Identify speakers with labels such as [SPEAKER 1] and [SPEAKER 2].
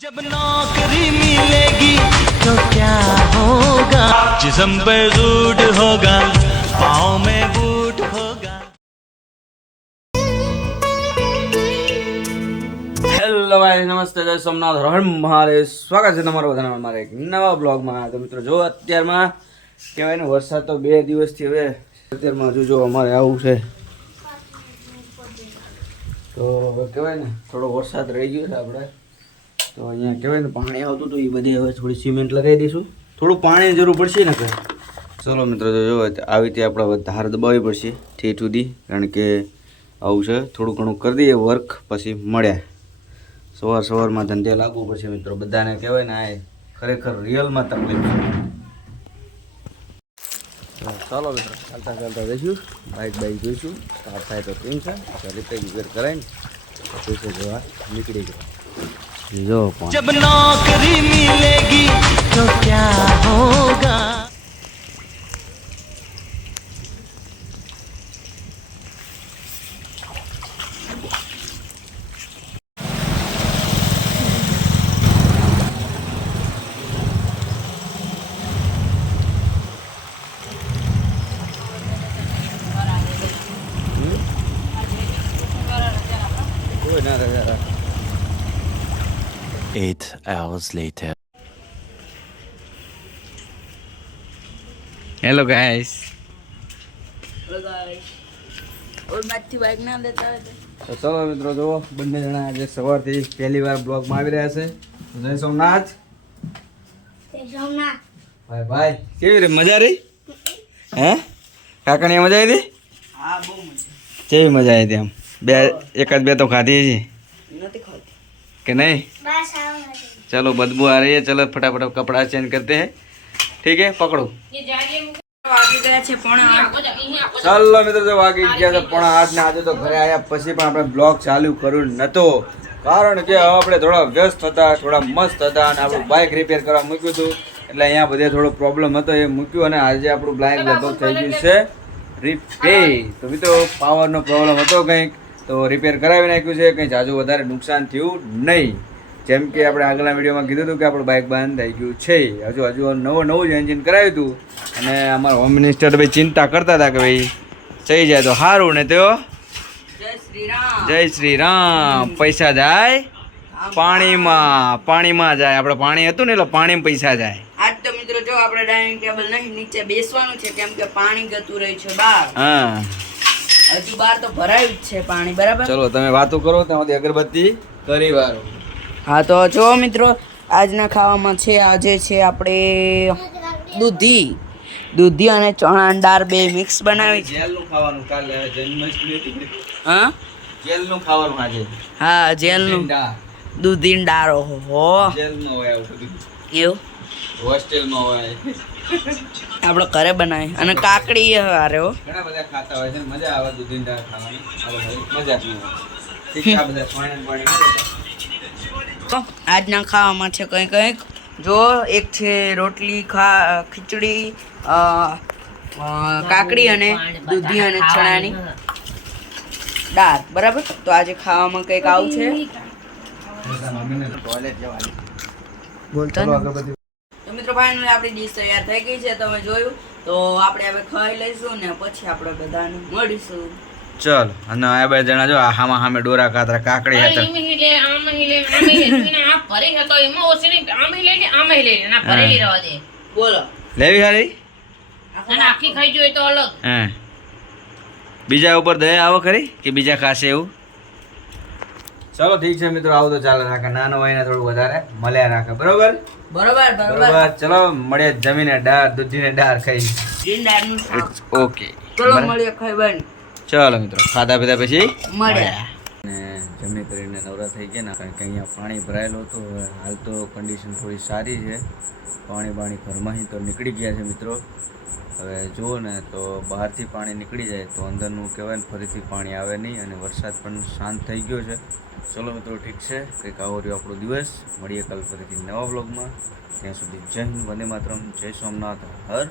[SPEAKER 1] जब नौकरी मिलेगी तो क्या होगा जिसम पे रूड होगा पाँव में बूट होगा
[SPEAKER 2] હેલો ભાઈ નમસ્તે જય સોમનાથ હર મહાદેવ સ્વાગત છે તમારું બધાના મારા એક નવા બ્લોગમાં તો મિત્રો જો અત્યારમાં કહેવાય ને વરસાદ તો બે દિવસથી હવે અત્યારમાં હજુ જો અમારે આવું છે તો હવે કહેવાય ને થોડો વરસાદ રહી ગયો છે આપણે તો અહીંયા કહેવાય ને પાણી આવતું હતું, એ બધે હવે થોડી સિમેન્ટ લગાવી દઈશું. થોડું પાણીની જરૂર પડશે ને કે ચલો મિત્રો જો આવી રીતે આપણે ધાર દબાવવી પડશે, ઠેઠ સુધી, કારણ કે આવું છે, થોડું ઘણું કરી દઈએ વર્ક પછી મળ્યા સવાર સવારમાં ધંધે લાગવું પડશે મિત્રો, બધાને કહેવાય ને આ ખરેખર રિયલમાં તકલીફ ચાલો મિત્રો, ચાલતા ચાલતા જઈશું બાઇક બાઇક જોઈશું સ્ટાર્ટ થાય તો કેમ છે રિપેર કરાવીને તો જોવા નીકળી ગયો જો
[SPEAKER 1] जब नौकरी मिलेगी तो क्या होगा
[SPEAKER 3] Eight hours later.
[SPEAKER 2] Hello guys તો. ચલો મિત્રો જુઓ બંને જણા આજે સવારથી પહેલી વાર બ્લોગમાં આવી રહ્યા છે. જય સોમનાથ. ભાઈ ભાઈ કેવી રે મજા રહી? હે? કાકાની મજા આવી હતી? કેવી મજા આવી હતી આમ? બે એકાદ બે તો ખાધી છે કે નહીં चलो बदबू आ रही है चलो फटाफट कपड़ा चेंज करते हैं ठीक है पकड़ो ચાલો મિત્રો જો વાગી ગયા છે પણ આજને આજે તો ઘરે આવ્યા પછી પણ આપણે બ્લોગ ચાલુ કર્યું નતો કારણ કે હવે આપણે થોડા વ્યસ્ત હતા થોડા મસ્ત હતા અને આપણું બાઇક રિપેર કરવા મૂક્યું હતું એટલે અહીંયા બધે થોડો પ્રોબ્લેમ હતો એ મૂક્યું અને આજે આપણું બાઇક લગભગ થઈ ગયું છે રિપેર તો મિત્રો પાવરનો પ્રોબ્લેમ હતો કંઈક તો રિપેર કરાવી નાખ્યું છે કંઈ જાજુ વધારે નુકસાન થયું નહીં. જેમ કે આપણે આગળના વિડીયોમાં કીધું હતું કે આપણું બાઇક બંધ થઈ ગયું છે. હજુ હજુ નવું નવું જ એન્જિન કરાવ્યું હતું. અને અમારા હોમ મિનિસ્ટર ભાઈ ચિંતા કરતા હતા કે ભાઈ થઈ જાય તો સારું ને તો? જય શ્રી રામ પૈસા જાય પાણીમાં. પાણીમાં જાય. આપણે પાણી હતું ને એટલે પાણીમાં પૈસા જાય.
[SPEAKER 4] આજ તો મિત્રો જો આપણે ડાઇનિંગ ટેબલ નહીં નીચે બેસવાનું છે કેમ કે પાણી ગતું રહ્યું છે બહાર.
[SPEAKER 2] હા.
[SPEAKER 4] હજુ બહાર તો ભરાયું જ છે પાણી બરાબર?
[SPEAKER 2] ચલો તમે વાતો કરો ત્યાં અગરબત્તી કરી વારો
[SPEAKER 4] હા તો જો મિત્રો આજના ખાવામાં છે આજે છે આપણે દૂધી. દૂધી અને ચણાની દાળ બે મિક્સ બનાવી. છે
[SPEAKER 2] જેલનું ખાવાનું કાલે જન્માષ્ટમી હતી
[SPEAKER 4] હા?
[SPEAKER 2] જેલનું ખાવાનું આજે.
[SPEAKER 4] હા જેલનું. દૂધીની દાળ ઓહો.
[SPEAKER 2] જેલનો હોય
[SPEAKER 4] એવું?
[SPEAKER 2] હોસ્ટેલમાં હોય.
[SPEAKER 4] આપણે ઘરે બનાવી અને કાકડી હારે હો.
[SPEAKER 2] ઘણા બધા ખાતા હોય છે. મજા આવે દૂધીની ખાવાની. મજા જ નહીં આવે. આ બધા પાણી પાણી તો.
[SPEAKER 4] આજના ખાવામાં છે કંઈક કંઈક. જો એક છે રોટલી ખા ખીચડી કાકડી અને દૂધી અને ચણાની દાળ. બરાબર? તો આજે ખાવામાં કંઈક આવું છે. બોલતા
[SPEAKER 2] ચલો
[SPEAKER 4] ને
[SPEAKER 2] અગરબત્તી
[SPEAKER 4] તો મિત્રો ફાઇનલી આપણી ડીશ તૈયાર થઈ ગઈ છે તમે જોયું. તો આપણે હવે ખાઈ લઈશું ને પછી આપણે બધાને મળીશું.
[SPEAKER 2] ચલ અને આ બે જણા જો હામાં હામે ડોરા કાતરા કાકડી હતા.
[SPEAKER 5] લે આમ લે આમ લે આ ભરી હતો એમાં ઓછી નહીં આમ લે ને આમ લે ના ભરેલી રહેવા દે.
[SPEAKER 4] બોલો.
[SPEAKER 2] લેવી હારી?
[SPEAKER 5] અને આખી ખાઈ જોઈએ તો અલગ.
[SPEAKER 2] હે. બીજા ઉપર દયા આવો ખરી કે બીજા ખાશે એવું? ચલો ઠીક છે મિત્રો આવું તો ચાલે રાખે. નાનો હોય ને થોડું વધારે મળ્યા રાખે. બરોબર?
[SPEAKER 4] બરોબર બરોબર.
[SPEAKER 2] ચલો મળીએ જમીને ડાર દૂધીને ડાર ખાઈ ઓકે
[SPEAKER 4] ચલો મળીએ ખાઈ
[SPEAKER 2] ચલો મિત્રો ખાધા પીધા પછી
[SPEAKER 4] મળ્યા.
[SPEAKER 2] ને જમી કરીને નવરા થઈ ગયા ને કારણ કે અહીંયા પાણી ભરાયેલું હતું. હવે હાલ તો કન્ડિશન થોડી સારી છે. પાણી બાણી ઘરમાંથી તો નીકળી ગયા છે મિત્રો. હવે જુઓ ને તો બહારથી પાણી નીકળી જાય તો અંદરનું કહેવાય ને ફરીથી પાણી આવે નહીં અને વરસાદ પણ શાંત થઈ ગયો છે. ચલો મિત્રો, ઠીક છે. કંઈક આવો રહ્યો આપણો દિવસ. મળીએ કાલ ફરીથી નવા બ્લોગમાં ત્યાં સુધી જય હિન્દ, વંદે માતરમ, જય સોમનાથ, હર